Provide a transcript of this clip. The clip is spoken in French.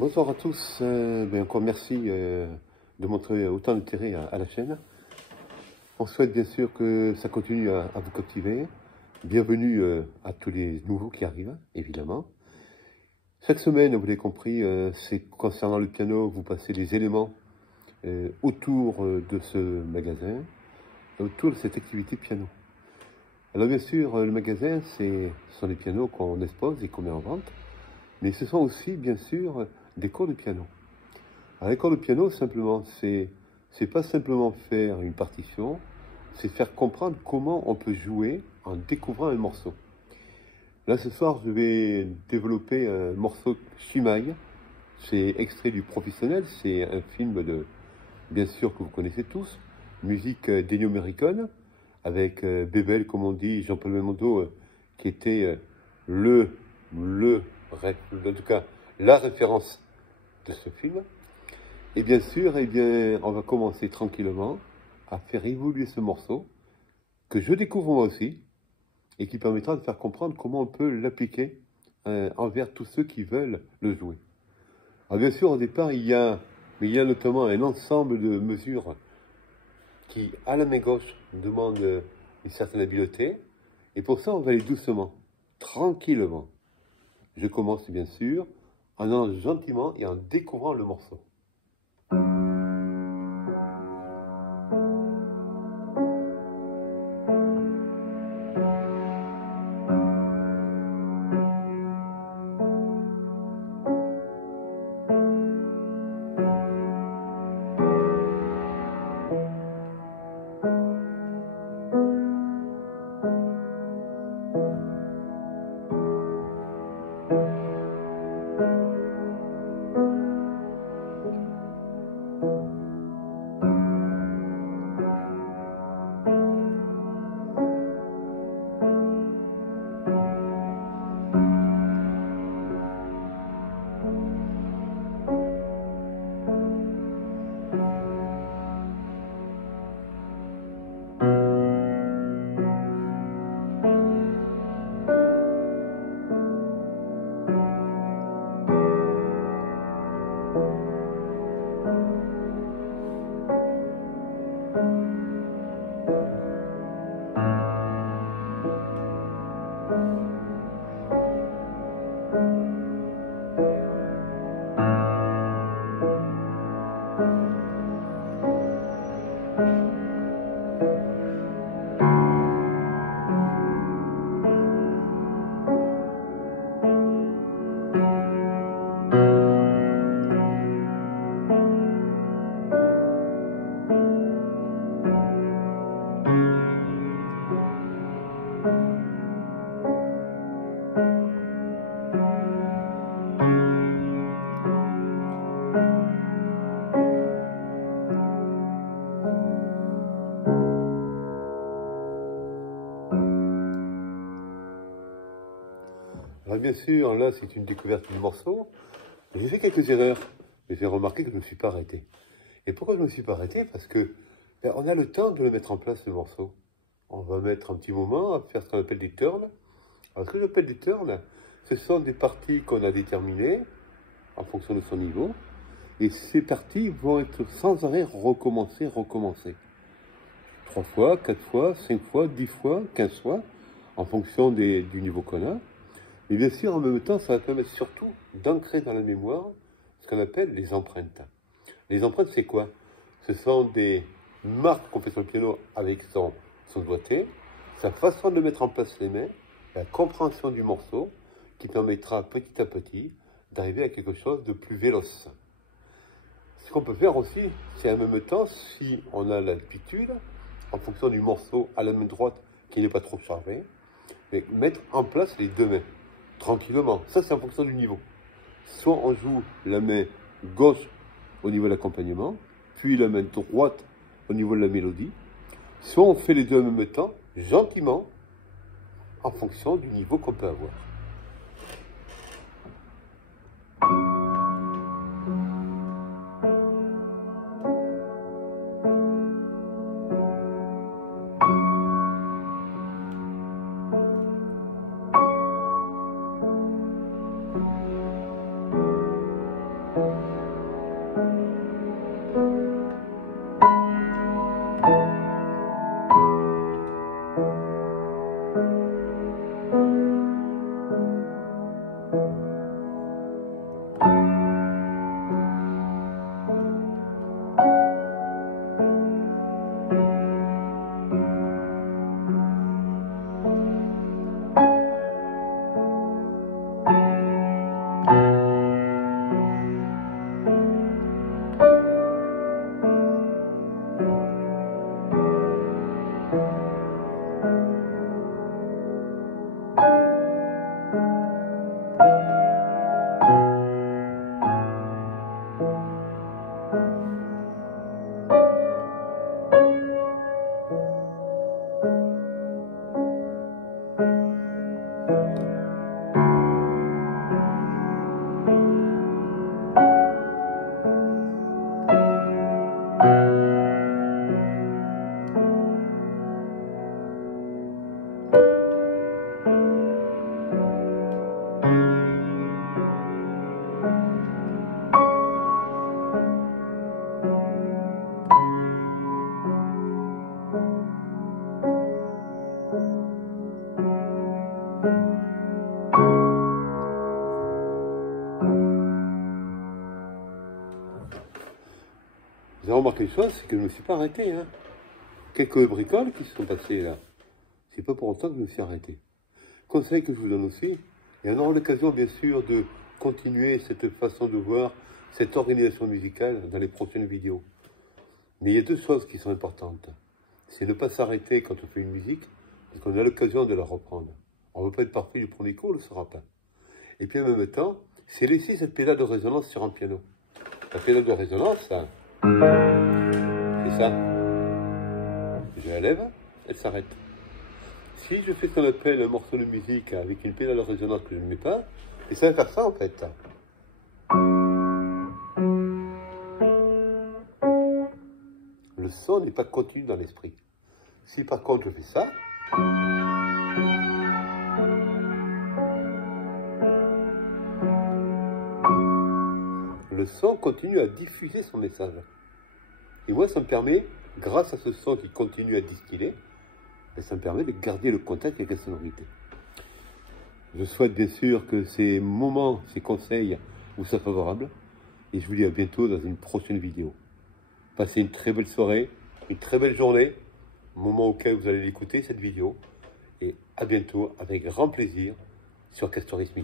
Bonsoir à tous. Encore merci de montrer autant d'intérêt à la chaîne. On souhaite bien sûr que ça continue à vous captiver. Bienvenue à tous les nouveaux qui arrivent, évidemment. Chaque semaine, vous l'avez compris, c'est concernant le piano, vous passez les éléments autour de ce magasin, autour de cette activité piano. Alors bien sûr, le magasin, ce sont les pianos qu'on expose et qu'on met en vente, mais ce sont aussi, bien sûr, des cours de piano. Alors, les cours de piano, simplement, c'est pas simplement faire une partition, c'est faire comprendre comment on peut jouer en découvrant un morceau. Là, ce soir, je vais développer un morceau Shimaï. C'est extrait du Professionnel, c'est un film bien sûr, que vous connaissez tous, musique d'Ennio Morricone, avec Bebel, comme on dit, Jean-Paul Belmondo, qui était en tout cas, la référence de ce film. Et bien sûr, on va commencer tranquillement à faire évoluer ce morceau, que je découvre moi aussi, et qui permettra de faire comprendre comment on peut l'appliquer envers tous ceux qui veulent le jouer. Alors bien sûr, au départ, il y a notamment un ensemble de mesures qui, à la main gauche, demandent une certaine habileté, et pour ça, on va aller doucement, tranquillement. Je commence bien sûr en allant gentiment et en découvrant le morceau. Alors bien sûr, là c'est une découverte du morceau. J'ai fait quelques erreurs, mais j'ai remarqué que je ne me suis pas arrêté. Et pourquoi je ne me suis pas arrêté? Parce que on a le temps de le mettre en place, le morceau. On va mettre un petit moment à faire ce qu'on appelle des turns. Alors ce que j'appelle des turns, ce sont des parties qu'on a déterminées en fonction de son niveau. Et ces parties vont être sans arrêt recommencées. 3 fois, 4 fois, 5 fois, 10 fois, 15 fois, en fonction du niveau qu'on a. Mais bien sûr, en même temps, ça va permettre surtout d'ancrer dans la mémoire ce qu'on appelle les empreintes. Les empreintes, c'est quoi? Ce sont des marques qu'on fait sur le piano avec son doigté, sa façon de mettre en place les mains, la compréhension du morceau, qui permettra petit à petit d'arriver à quelque chose de plus véloce. Ce qu'on peut faire aussi, c'est en même temps, si on a l'habitude, en fonction du morceau à la main droite qui n'est pas trop chargé, mais mettre en place les deux mains, tranquillement. Ça, c'est en fonction du niveau. Soit on joue la main gauche au niveau de l'accompagnement, puis la main droite au niveau de la mélodie, soit on fait les deux en même temps, gentiment, en fonction du niveau qu'on peut avoir. avez remarqué une chose, c'est que je ne me suis pas arrêté. Hein. Quelques bricoles qui se sont passées là. C'est pas pour autant que je me suis arrêté. Conseil que je vous donne aussi, et on aura l'occasion bien sûr de continuer cette façon de voir, cette organisation musicale dans les prochaines vidéos. Mais il y a deux choses qui sont importantes. C'est ne pas s'arrêter quand on fait une musique, parce qu'on a l'occasion de la reprendre. On ne veut pas être parfait du premier coup, on ne le sera pas. Et puis en même temps, c'est laisser cette pédale de résonance sur un piano. La pédale de résonance, c'est ça. Je la lève, elle s'arrête. Si je fais ce qu'on appelle un morceau de musique avec une pédale de résonance que je ne mets pas, et ça va faire ça en fait. Le son n'est pas continu dans l'esprit. Si par contre je fais ça, le son continue à diffuser son message. Et moi, ça me permet, grâce à ce son qui continue à distiller, ça me permet de garder le contact avec la sonorité. Je souhaite bien sûr que ces moments, ces conseils vous soient favorables. Et je vous dis à bientôt dans une prochaine vidéo. Passez une très belle soirée, une très belle journée, au moment auquel vous allez l'écouter, cette vidéo. Et à bientôt, avec grand plaisir, sur Castorisme.